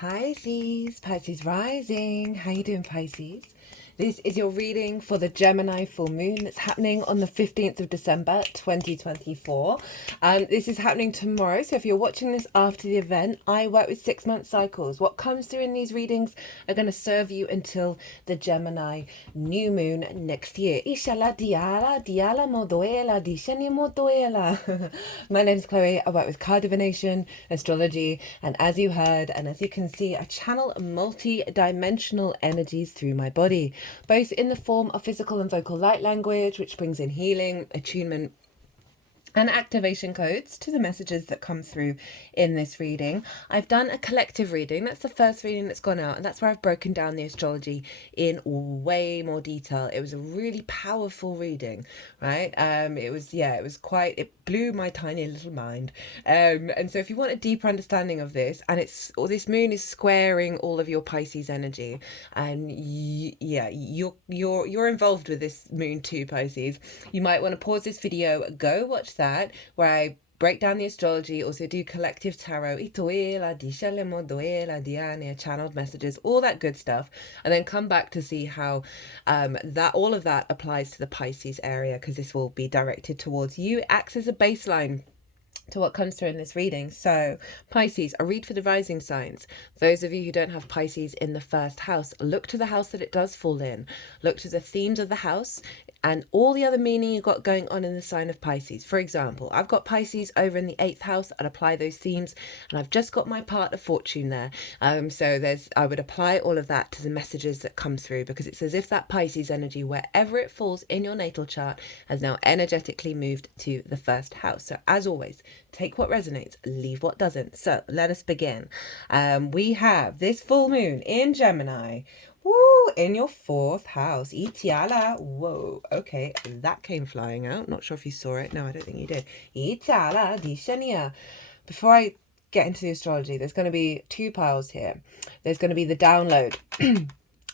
Pisces, Pisces rising. How you doing, Pisces? This is your reading for the Gemini full moon that's happening on the 15th of December 2024. This is happening tomorrow, so if you're watching this after the event, I work with 6-month cycles. What comes through in these readings are going to serve you until the Gemini new moon next year. Ishala diala, diala modoela, disheni modoela. My name is Chloe. I work with card divination, astrology, and as you heard, and as you can see, I channel multi-dimensional energies through my body, both in the form of physical and vocal light language, which brings in healing, attunement, and activation codes to the messages that come through in this reading. I've done a collective reading. That's the first reading that's gone out, and that's where I've broken down the astrology in way more detail. It was a really powerful reading, right? It blew my tiny little mind. And so if you want a deeper understanding of this, and this moon is squaring all of your Pisces energy, and you're involved with this moon too, Pisces. You might want to pause this video, go watch that, where I break down the astrology, also do collective tarot, channeled messages, all that good stuff, and then come back to see how all of that applies to the Pisces area, because this will be directed towards you. It acts as a baseline to what comes through in this reading. So Pisces, I read for the rising signs. Those of you who don't have Pisces in the first house, look to the house that it does fall in. Look to the themes of the house and all the other meaning you've got going on in the sign of Pisces. For example, I've got Pisces over in the 8th house. I'd apply those themes, and I've just got my part of fortune there. I would apply all of that to the messages that come through, because it's as if that Pisces energy, wherever it falls in your natal chart, has now energetically moved to the first house. So as always, take what resonates, leave what doesn't. So let us begin. We have this full moon in Gemini. Woo, in your 4th house. Itiala. Whoa. Okay, that came flying out. Not sure if you saw it. No, I don't think you did. Itiala di Shania. Before I get into the astrology, there's going to be 2 piles here. There's going to be the download.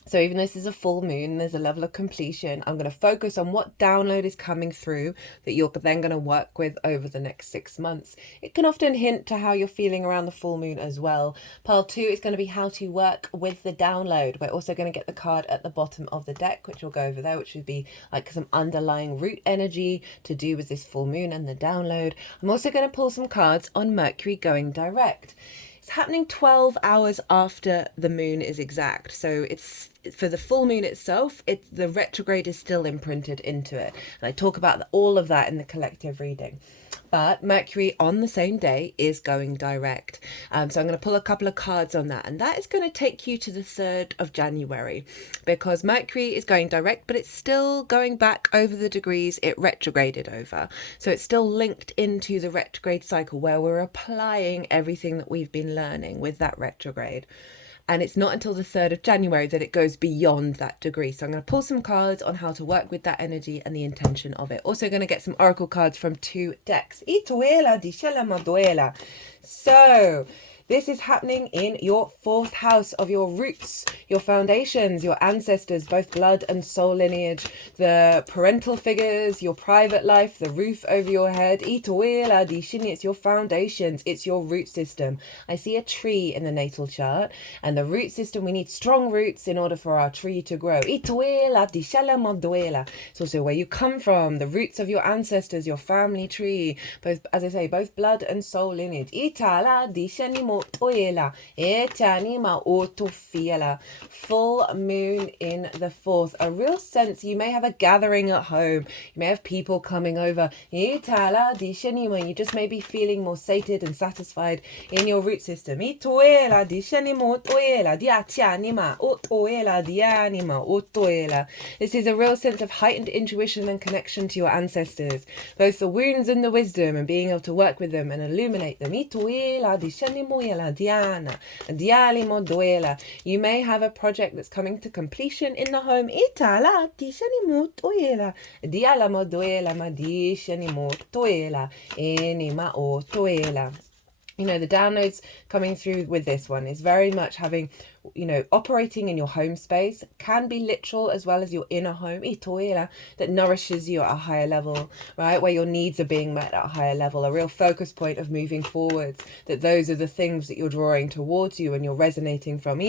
So even though this is a full moon, there's a level of completion. I'm going to focus on what download is coming through that you're then going to work with over the next 6 months. It can often hint to how you're feeling around the full moon as well. Pile 2 is going to be how to work with the download. We're also going to get the card at the bottom of the deck, which will go over there, which would be like some underlying root energy to do with this full moon and the download. I'm also going to pull some cards on Mercury going direct. It's happening 12 hours after the moon is exact. So it's for the full moon itself, the retrograde is still imprinted into it. And I talk about all of that in the collective reading. But Mercury on the same day is going direct. So I'm going to pull a couple of cards on that. And that is going to take you to the 3rd of January, because Mercury is going direct, but it's still going back over the degrees it retrograded over. So it's still linked into the retrograde cycle, where we're applying everything that we've been learning with that retrograde. And it's not until the 3rd of January that it goes beyond that degree. So I'm going to pull some cards on how to work with that energy and the intention of it. Also going to get some oracle cards from 2 decks. So this is happening in your 4th house of your roots, your foundations, your ancestors, both blood and soul lineage, the parental figures, your private life, the roof over your head. It's your foundations, it's your root system. I see a tree in the natal chart, and the root system, we need strong roots in order for our tree to grow. It's also where you come from, the roots of your ancestors, your family tree, both, as I say, both blood and soul lineage. Full moon in the 4th. A real sense, you may have a gathering at home. You may have people coming over. You just may be feeling more sated and satisfied in your root system. This is a real sense of heightened intuition and connection to your ancestors, both the wounds and the wisdom, and being able to work with them and illuminate them. You may have a project that's coming to completion in the home. you know, the downloads coming through with this one is very much having, you know, operating in your home space, can be literal as well as your inner home, that nourishes you at a higher level, right? Where your needs are being met at a higher level, a real focus point of moving forwards, that those are the things that you're drawing towards you and you're resonating from.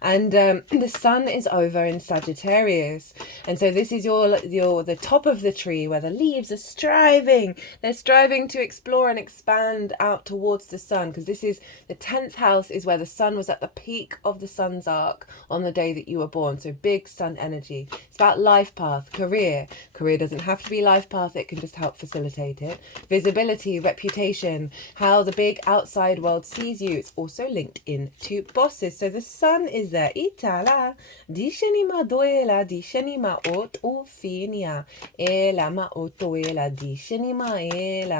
And the sun is over in Sagittarius, and so this is your the top of the tree where the leaves are striving. They're striving to explore and expand out towards the sun, because this is the 10th house, is where the sun was at the peak of the sun's arc on the day that you were born. So big sun energy. It's about life path, career. Career doesn't have to be life path, it can just help facilitate it. Visibility, reputation, how the big outside world sees you. It's also linked in to bosses. So the sun is there. Itala, dishenima doela, dishenima ot ufinia, ela ma otoela, dishenima ela.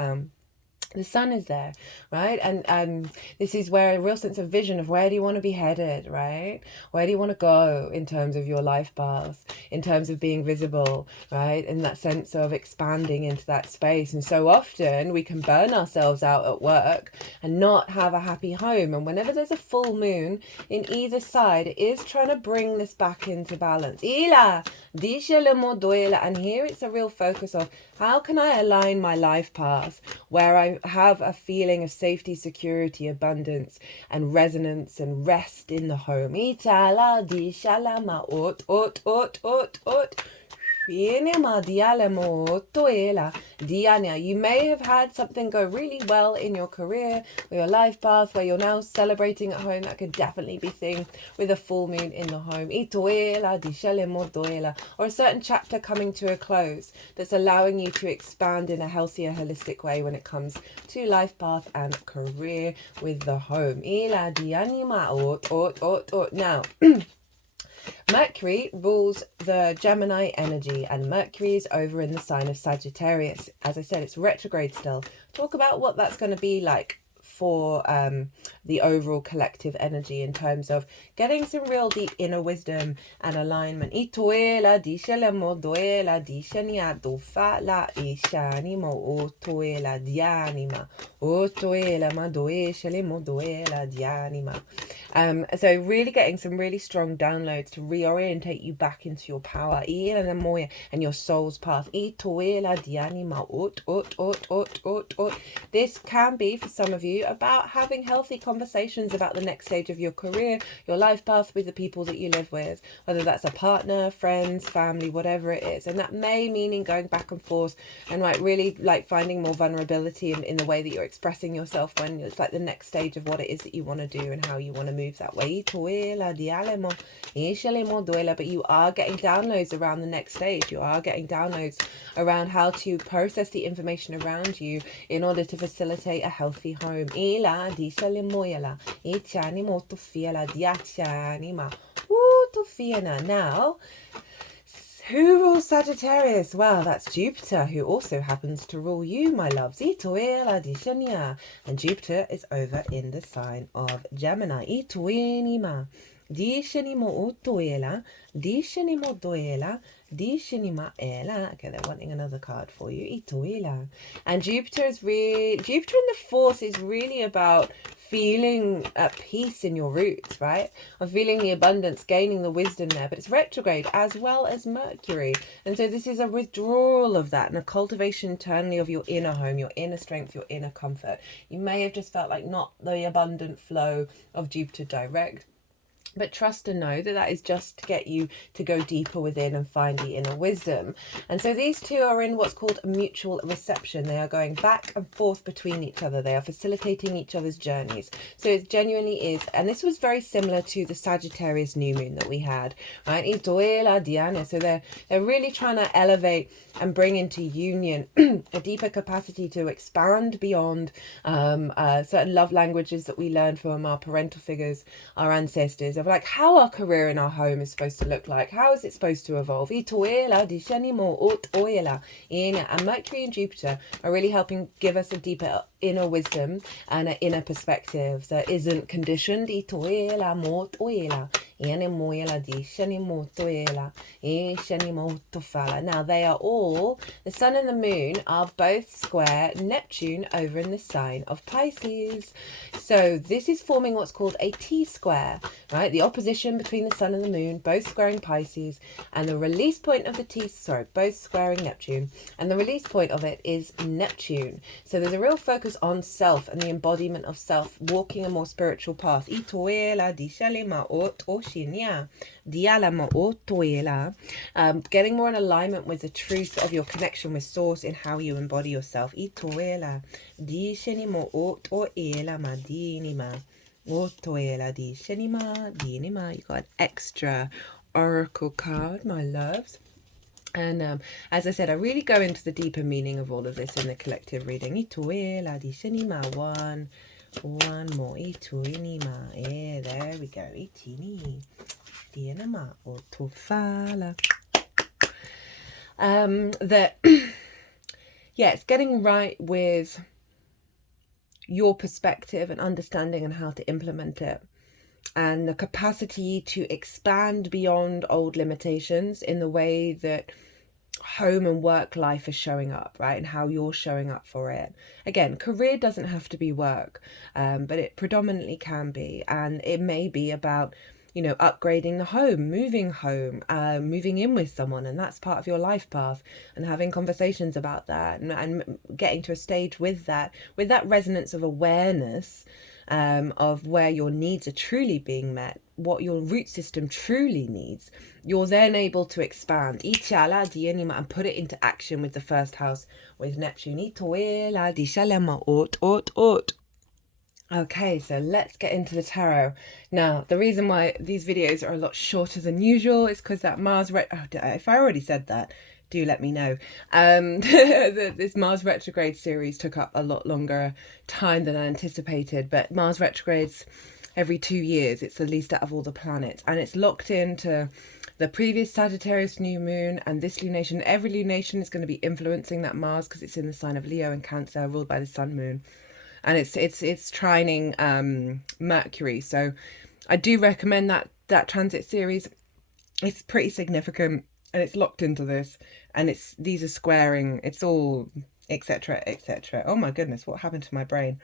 The sun is there, right? And this is where a real sense of vision of where do you want to be headed, right? Where do you want to go in terms of your life path, in terms of being visible, right? In that sense of expanding into that space. And so often we can burn ourselves out at work and not have a happy home. And whenever there's a full moon in either side, it is trying to bring this back into balance. And here it's a real focus of how can I align my life path where I have a feeling of safety, security, abundance, and resonance and rest in the home. You may have had something go really well in your career or your life path where you're now celebrating at home. That could definitely be seen with a full moon in the home. Or a certain chapter coming to a close that's allowing you to expand in a healthier, holistic way when it comes to life path and career with the home. Now, Mercury rules the Gemini energy, and Mercury is over in the sign of Sagittarius. As I said, it's retrograde still. Talk about what that's going to be like for the overall collective energy in terms of getting some real deep inner wisdom and alignment. So really getting some really strong downloads to reorientate you back into your power and your soul's path. This can be, for some of you, about having healthy conversations about the next stage of your career, your life path with the people that you live with, whether that's a partner, friends, family, whatever it is. And that may mean going back and forth and really finding more vulnerability in the way that you're expressing yourself when it's like the next stage of what it is that you want to do and how you want to move that way. But you are getting downloads around the next stage. You are getting downloads around how to process the information around you in order to facilitate a healthy home. Now, who rules Sagittarius? Well, that's Jupiter, who also happens to rule you, my loves. And Jupiter is over in the sign of Gemini. Okay, they're wanting another card for you. And Jupiter in the fourth is really about feeling at peace in your roots, right? Of feeling the abundance, gaining the wisdom there. But it's retrograde as well as Mercury. And so this is a withdrawal of that and a cultivation internally of your inner home, your inner strength, your inner comfort. You may have just felt like not the abundant flow of Jupiter direct. But trust and know that that is just to get you to go deeper within and find the inner wisdom. And so these two are in what's called a mutual reception. They are going back and forth between each other. They are facilitating each other's journeys. So it genuinely is. And this was very similar to the Sagittarius new moon that we had, right? So they're really trying to elevate and bring into union a deeper capacity to expand beyond certain love languages that we learned from our parental figures, our ancestors, of how our career in our home is supposed to look like. How is it supposed to evolve? And Mercury and Jupiter are really helping give us a deeper inner wisdom and an inner perspective that isn't conditioned. Now they are all, the sun and the moon are both square Neptune over in the sign of Pisces. So this is forming what's called a T-square, right? The opposition between the sun and the moon, both squaring Pisces, and the release point of the both squaring Neptune, and the release point of it is Neptune. So there's a real focus on self and the embodiment of self, walking a more spiritual path. Getting more in alignment with the truth of your connection with source in how you embody yourself. You got an extra oracle card, my loves. And as I said, I really go into the deeper meaning of all of this in the collective reading. One more. Yeah, there we go. That yeah, it's getting right with your perspective and understanding and how to implement it, and the capacity to expand beyond old limitations in the way that home and work life is showing up, right? And how you're showing up for it. Again, career doesn't have to be work, but it predominantly can be. And it may be about, you know, upgrading the home, moving in with someone, and that's part of your life path, and having conversations about that, and getting to a stage with that resonance of awareness, of where your needs are truly being met, what your root system truly needs. You're then able to expand and put it into action with the first house with Neptune. Okay, so let's get into the tarot. Now, the reason why these videos are a lot shorter than usual is because that Mars if I already said that, do let me know. This Mars retrograde series took up a lot longer time than I anticipated, but Mars retrogrades every 2 years. It's the least out of all the planets, and it's locked into the previous Sagittarius new moon and this lunation. Every lunation is going to be influencing that Mars because it's in the sign of Leo and Cancer, ruled by the sun moon. And it's trining Mercury. So I do recommend that transit series. It's pretty significant, and it's locked into this, and these are squaring, it's all etc. etc. Oh my goodness, what happened to my brain?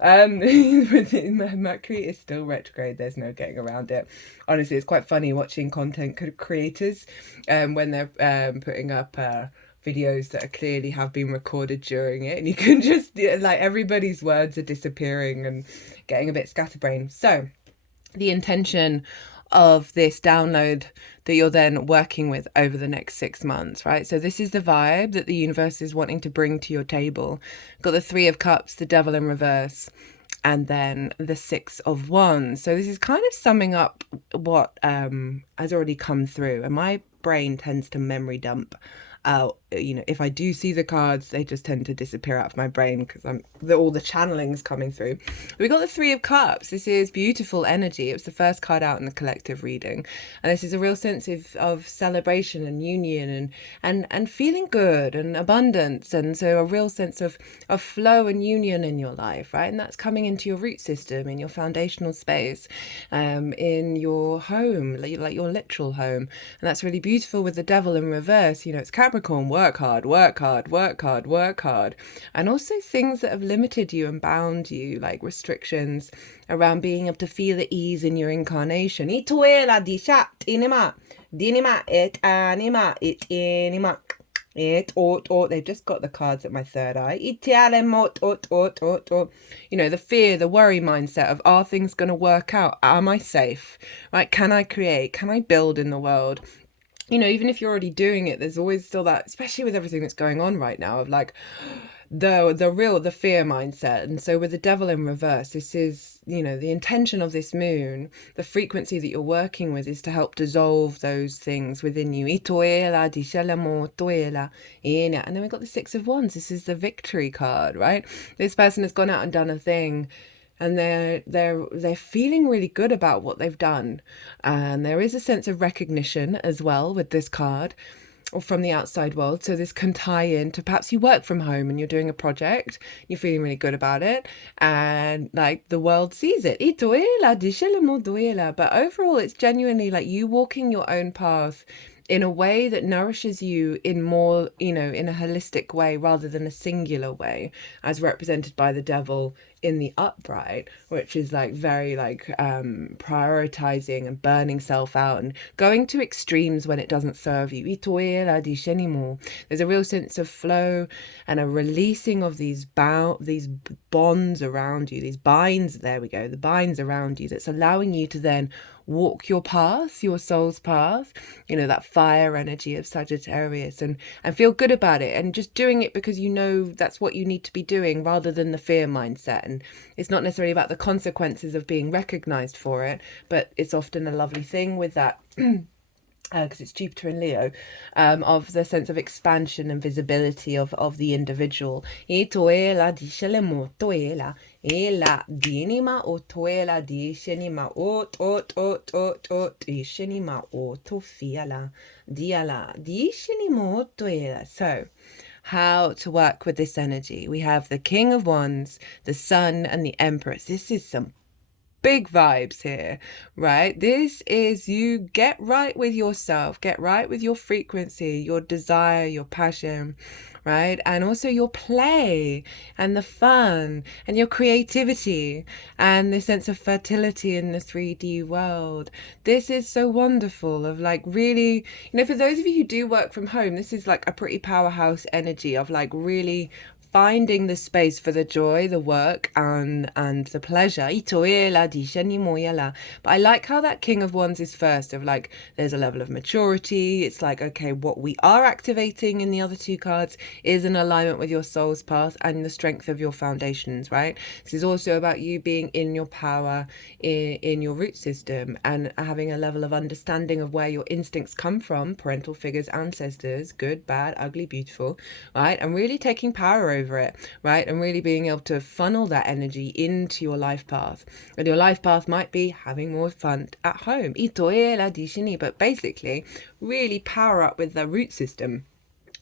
Mercury is still retrograde. There's no getting around it. Honestly, it's quite funny watching content creators when they're putting up videos that clearly have been recorded during it, and you can just like everybody's words are disappearing and getting a bit scatterbrained. So the intention of this download that you're then working with over the next 6 months, right? So this is the vibe that the universe is wanting to bring to your table. Got the 3 of Cups, the Devil in reverse, and then the 6 of Wands. So this is kind of summing up what has already come through, and my brain tends to memory dump. You know, if I do see the cards, they just tend to disappear out of my brain because all the channeling's coming through. We got the 3 of Cups. This is beautiful energy. It was the first card out in the collective reading, and this is a real sense of celebration and union and feeling good and abundance, and so a real sense of flow and union in your life, right? And that's coming into your root system, in your foundational space, in your home, like your literal home, and that's really beautiful with the Devil in reverse. You know, it's Capricorn. Work hard, work hard, work hard, work hard. And also things that have limited you and bound you, like restrictions around being able to feel at ease in your incarnation. They've just got the cards at my third eye. You know, the fear, the worry mindset of, are things going to work out? Am I safe? Right? Can I create? Can I build in the world? You know, even if you're already doing it, there's always still that, especially with everything that's going on right now, of like the fear mindset. And so with the Devil in reverse, this is, you know, the intention of this moon, the frequency that you're working with is to help dissolve those things within you. And then we've got the 6 of Wands. This is the victory card, right? This person has gone out and done a thing, and they're feeling really good about what they've done, and there is a sense of recognition as well with this card. or from the outside world. So this can tie into perhaps you work from home and you're doing a project, you're feeling really good about it, and like the world sees it. But overall, it's genuinely like you walking your own path in a way that nourishes you in more, in a holistic way rather than a singular way, as represented by the devil in the upright, which is like very like prioritizing and burning self out and going to extremes when it doesn't serve you. There's a real sense of flow and a releasing of these bonds around you, these binds, there we go, the binds around you, that's allowing you to then walk your path, your soul's path, that fire energy of Sagittarius, and feel good about it, and just doing it because that's what you need to be doing, rather than the fear mindset. And it's not necessarily about the consequences of being recognized for it, but it's often a lovely thing with that because it's Jupiter in Leo, of the sense of expansion and visibility of the individual. So, how to work with this energy? We have the King of Wands, the Sun, and the Empress. This is some big vibes here, right? This is you get right with yourself, get right with your frequency, your desire, your passion, right? And also your play and the fun and your creativity and the sense of fertility in the 3D world. This is so wonderful of like really, for those of you who do work from home, this is like a pretty powerhouse energy of like really finding the space for the joy, the work, and the pleasure. But I like how that King of Wands is first, of like, there's a level of maturity. It's like, okay, what we are activating in the other two cards is an alignment with your soul's path and the strength of your foundations, right? This is also about you being in your power, in your root system, and having a level of understanding of where your instincts come from, parental figures, ancestors, good, bad, ugly, beautiful, right? And really taking power over it, right? And really being able to funnel that energy into your life path. And your life path might be having more fun at home, but basically really power up with the root system.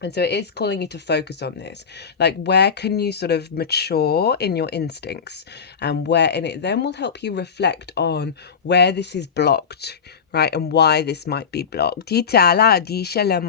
And so it is calling you to focus on this, like where can you sort of mature in your instincts, and it then will help you reflect on where this is blocked, right, and why this might be blocked. That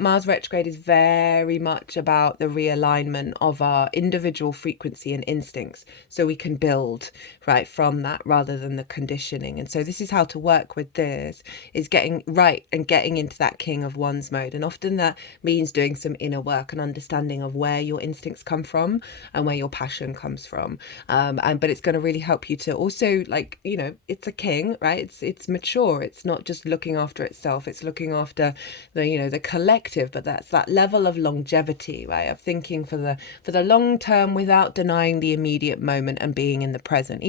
Mars retrograde is very much about the realignment of our individual frequency and instincts, so we can build right from that rather than the conditioning. And so this is how to work with this, is getting right and getting into that King of Wands mode. And often that means doing some inner work and understanding of where your instincts come from and where your passion comes from. But it's going to really help you to also, like, it's a king, right? It's mature. It's not just looking after itself. It's looking after the collective. But that's that level of longevity, right? Of thinking for the long term without denying the immediate moment and being in the present.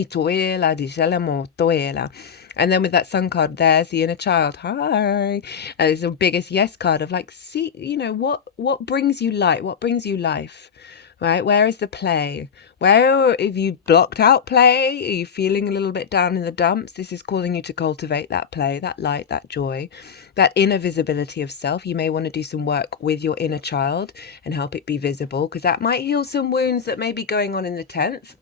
And then with that Sun card, there's the inner child. Hi. And it's the biggest yes card of like, see, what brings you light? What brings you life? Right? Where is the play? Where, if you blocked out play, are you feeling a little bit down in the dumps? This is calling you to cultivate that play, that light, that joy, that inner visibility of self. You may want to do some work with your inner child and help it be visible, because that might heal some wounds that may be going on in the 10th.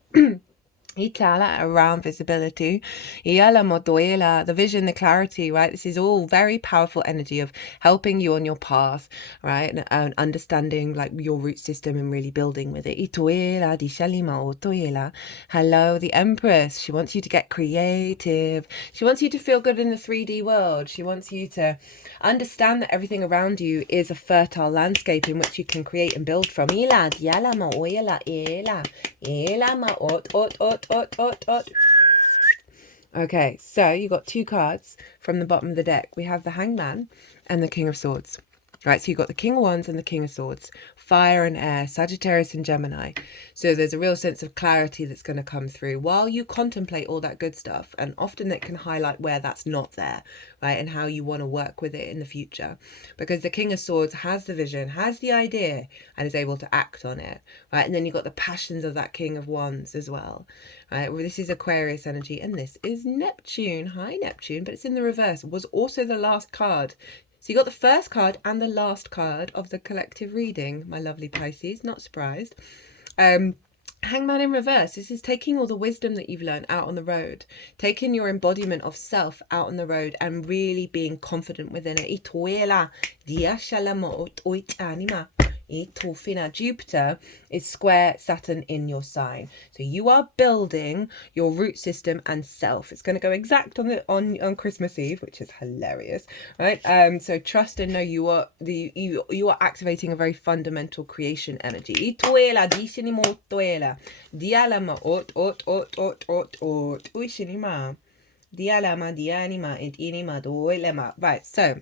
Around visibility, the vision, the clarity, right? This is all very powerful energy of helping you on your path, right? And understanding like your root system and really building with it. Hello, the Empress. She wants you to get creative. She wants you to feel good in the 3D world. She wants you to understand that everything around you is a fertile landscape in which you can create and build from. Okay, so you got two cards from the bottom of the deck. We have the Hangman and the King of Swords. Right, so you've got the King of Wands and the King of Swords, fire and air, Sagittarius and Gemini. So there's a real sense of clarity that's going to come through while you contemplate all that good stuff. And often it can highlight where that's not there, right? And how you want to work with it in the future. Because the King of Swords has the vision, has the idea, and is able to act on it, right? And then you've got the passions of that King of Wands as well, right? Well, this is Aquarius energy, and this is Neptune. Hi, Neptune, but it's in the reverse. It was also the last card. So you got the first card and the last card of the collective reading, my lovely Pisces, not surprised. Hangman in reverse. This is taking all the wisdom that you've learned out on the road, taking your embodiment of self out on the road and really being confident within it. Jupiter is square Saturn in your sign, so you are building your root system and self. It's going to go exact on Christmas Eve, which is hilarious, right? So trust and know you are you are activating a very fundamental creation energy. Right, so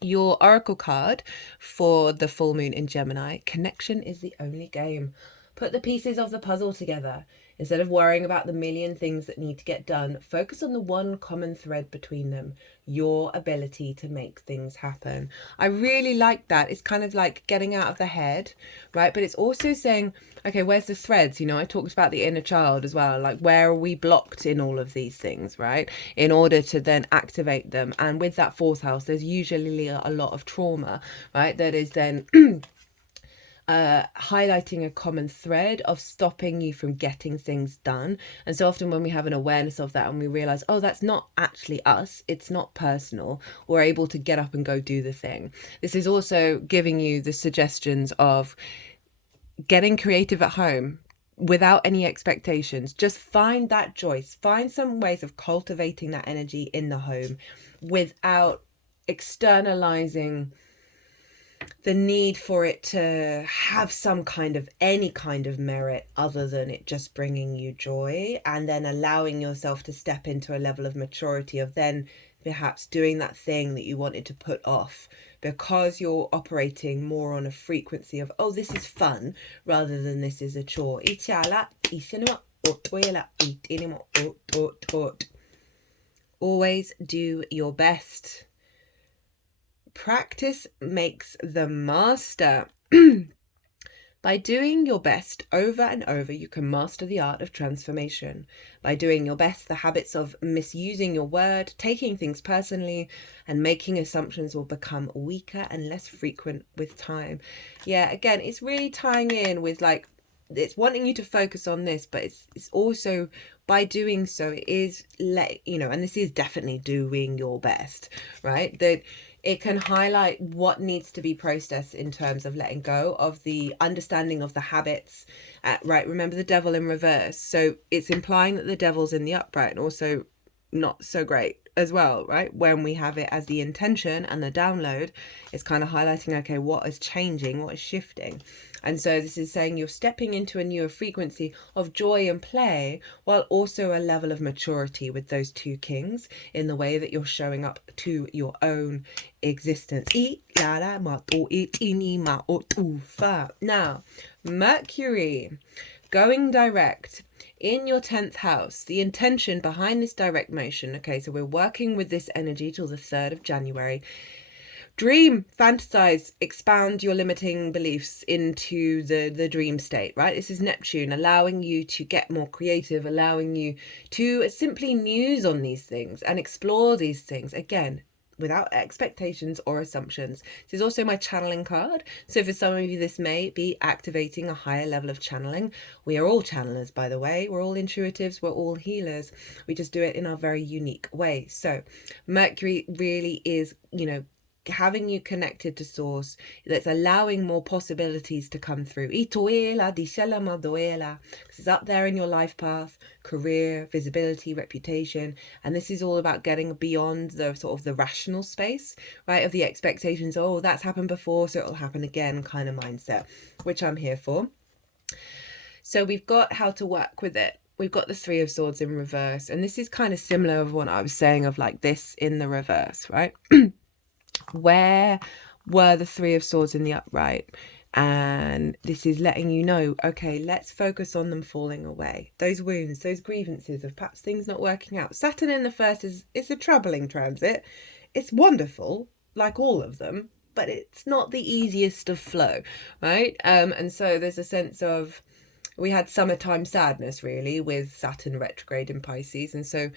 your oracle card for the full moon in Gemini, connection is the only game. Put the pieces of the puzzle together. Instead of worrying about the million things that need to get done, focus on the one common thread between them, your ability to make things happen. I really like that. It's kind of like getting out of the head, right? But it's also saying, okay, where's the threads? You know, I talked about the inner child as well. Like, where are we blocked in all of these things, right? In order to then activate them. And with that fourth house, there's usually a lot of trauma, right? That is then highlighting a common thread of stopping you from getting things done. And so often when we have an awareness of that and we realize, oh, that's not actually us, it's not personal, we're able to get up and go do the thing. This is also giving you the suggestions of getting creative at home without any expectations. Just find that joy, find some ways of cultivating that energy in the home without externalizing the need for it to have some kind of any kind of merit other than it just bringing you joy, and then allowing yourself to step into a level of maturity of then perhaps doing that thing that you wanted to put off because you're operating more on a frequency of, oh, this is fun rather than this is a chore. Always do your best. Practice makes the master. By doing your best over and over, you can master the art of transformation. By doing your best, the habits of misusing your word, taking things personally, and making assumptions will become weaker and less frequent with time. Yeah, again, it's really tying in with, like, it's wanting you to focus on this, but it's also, by doing so, it is, and this is definitely doing your best, right? That it can highlight what needs to be processed in terms of letting go of the understanding of the habits, right? Remember the devil in reverse. So it's implying that the devil's in the upright, and also not so great as well, right? When we have it as the intention and the download, it's kind of highlighting, okay, what is changing, what is shifting. And so this is saying you're stepping into a newer frequency of joy and play, while also a level of maturity with those two kings in the way that you're showing up to your own existence. Now, Mercury going direct in your 10th house, the intention behind this direct motion. Okay, so we're working with this energy till the 3rd of January. Dream, fantasize, expand your limiting beliefs into the dream state, right? This is Neptune, allowing you to get more creative, allowing you to simply muse on these things and explore these things, again, without expectations or assumptions. This is also my channeling card. So for some of you, this may be activating a higher level of channeling. We are all channelers, by the way. We're all intuitives. We're all healers. We just do it in our very unique way. So Mercury really is, having you connected to source, that's allowing more possibilities to come through. Because it's up there in your life path, career, visibility, reputation, and this is all about getting beyond the sort of the rational space, right, of the expectations, oh, that's happened before, so it'll happen again kind of mindset, which I'm here for. So we've got how to work with it. We've got the 3 of Swords in reverse, and this is kind of similar of what I was saying of like this in the reverse, right? Where were the 3 of Swords in the upright? And this is letting you know, okay, let's focus on them falling away. Those wounds, those grievances of perhaps things not working out. Saturn in the first is a troubling transit. It's wonderful, like all of them, but it's not the easiest of flow, right? And so there's a sense of, we had summertime sadness really with Saturn retrograde in Pisces, and so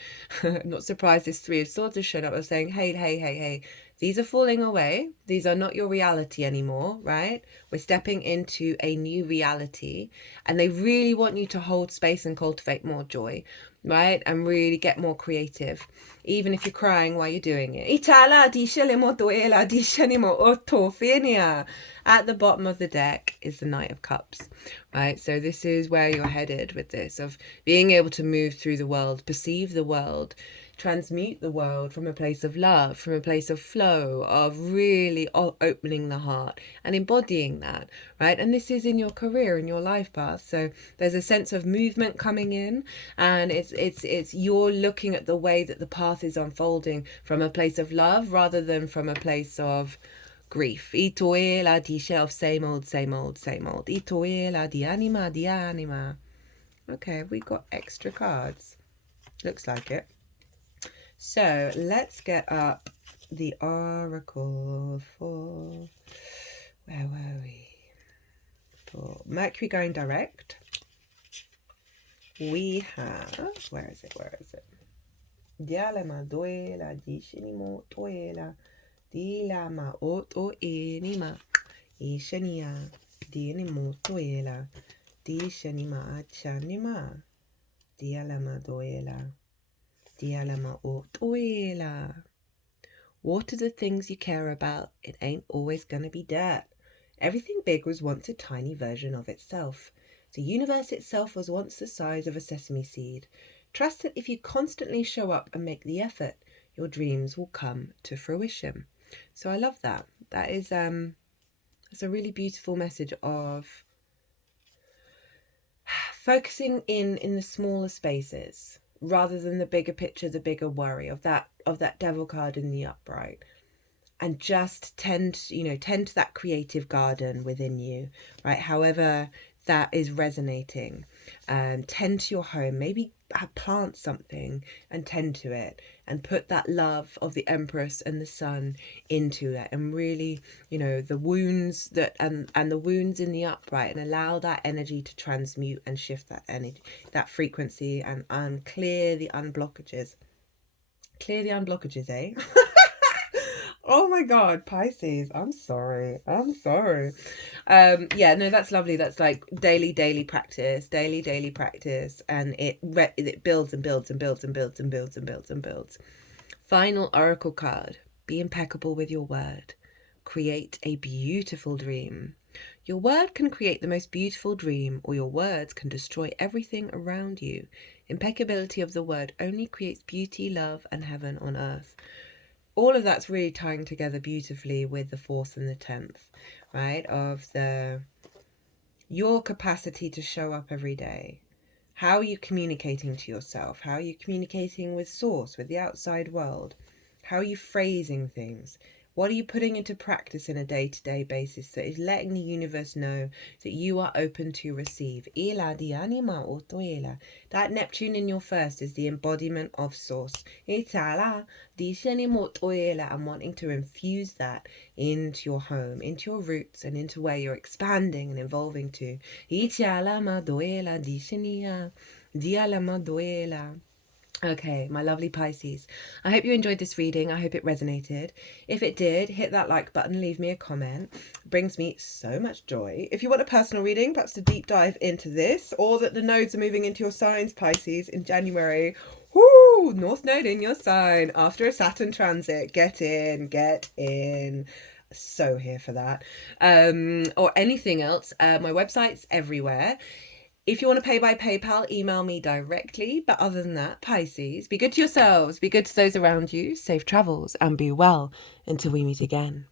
I'm not surprised this 3 of Swords has shown up. I was saying, hey, These are falling away. These are not your reality anymore, right? We're stepping into a new reality, and they really want you to hold space and cultivate more joy, right? And really get more creative, even if you're crying while you're doing it. At the bottom of the deck is the Knight of Cups, right? So this is where you're headed with this, of being able to move through the world, perceive the world, transmute the world from a place of love, from a place of flow, of really opening the heart and embodying that, right? And this is in your career, in your life path. So there's a sense of movement coming in, and it's you're looking at the way that the path is unfolding from a place of love rather than from a place of grief. Itoela di shelf, same old, same old, same old. Itoela di anima, di anima. Okay, we got extra cards. Looks like it. So let's get up the oracle for, where were we? For Mercury going direct. We have, where is it? Dialema doela di shinimo toela di lama oto enima ishania di animo toela di shanima achanima dialema doela. What are the things you care about? It ain't always gonna be dirt. Everything big was once a tiny version of itself. The universe itself was once the size of a sesame seed. Trust that if you constantly show up and make the effort, your dreams will come to fruition. So I love that. That is it's a really beautiful message of focusing in the smaller spaces, rather than the bigger picture, the bigger worry of that devil card in the upright, and just tend to that creative garden within you, right? However that is resonating, tend to your home, maybe plant something and tend to it, and put that love of the Empress and the Sun into it, and really, the wounds that and the wounds in the upright, and allow that energy to transmute and shift that energy, that frequency, and clear the unblockages. Eh? Oh my God, Pisces, I'm sorry. Yeah, no, that's lovely. That's like daily practice, and it builds and builds and builds and builds and builds and builds and builds. Final oracle card. Be impeccable with your word. Create a beautiful dream. Your word can create the most beautiful dream, or your words can destroy everything around you. Impeccability of the word only creates beauty, love, and heaven on earth. All of that's really tying together beautifully with the 4th and the 10th, right? Of your capacity to show up every day. How are you communicating to yourself? How are you communicating with source, with the outside world? How are you phrasing things? What are you putting into practice in a day-to-day basis that is letting the universe know that you are open to receive? That Neptune in your first is the embodiment of source. And wanting to infuse that into your home, into your roots, and into where you're expanding and evolving to. Okay, my lovely Pisces, I hope you enjoyed this reading. I hope it resonated. If it did, hit that like button, leave me a comment. It brings me so much joy. If you want a personal reading, perhaps a deep dive into this, or that the nodes are moving into your signs, Pisces, in January. Woo! North Node in your sign after a Saturn transit. Get in. So here for that. Or anything else. My website's everywhere. If you want to pay by PayPal, email me directly. But other than that, Pisces, be good to yourselves, be good to those around you, safe travels, and be well until we meet again.